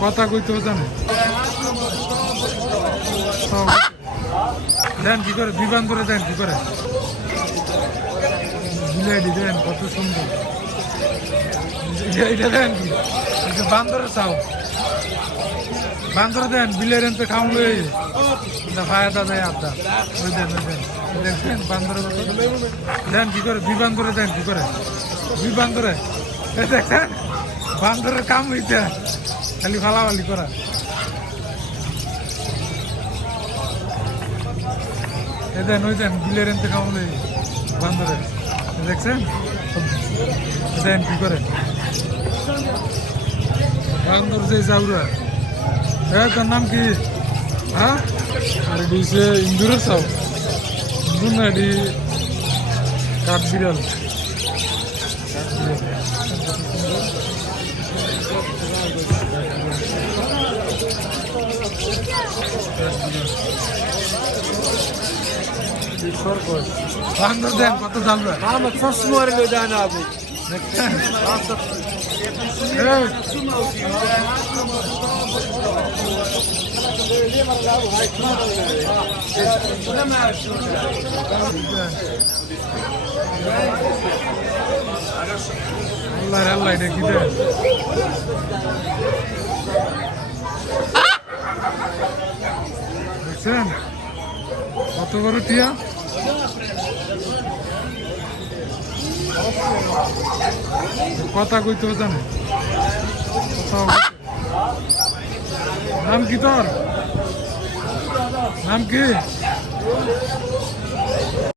কথা কইতে জানে দেন কি করে বিমান করে দেন কি করে বিলাই দেন কত সুন্দর এটা দেন কি বান্দরে চাও বান্দরে দেন বিলের এনতে খাওয়া লই ফায়দা দেয় আপনার ওই দেন দেখছেন বান্দরে দেন কি করে বিবান্দরে দেন কি করে বিবান্দরে দেখছেন বান্দরের কাম হইতে খালি ফালাফালি করা এ দেন ওই দেন বিলের এনতে খাওয়া লই বান্দরে দেখছেন দেন কি করে বান্দর যে চাউরা হ্যাঁ তার নাম কি হ্যাঁ আর এটি হচ্ছে ইন্দুরের চাউ ইন্দুর না এটি কাঠবিড়াল বান্দর দেন কত দাম Ahmet Fasmori le dana abi. আল্লাহ আল্লাহ এটা কি দেন দেখছেন কত বড় টিয়া কথা কইতে জানে নাম কি তোর নাম কি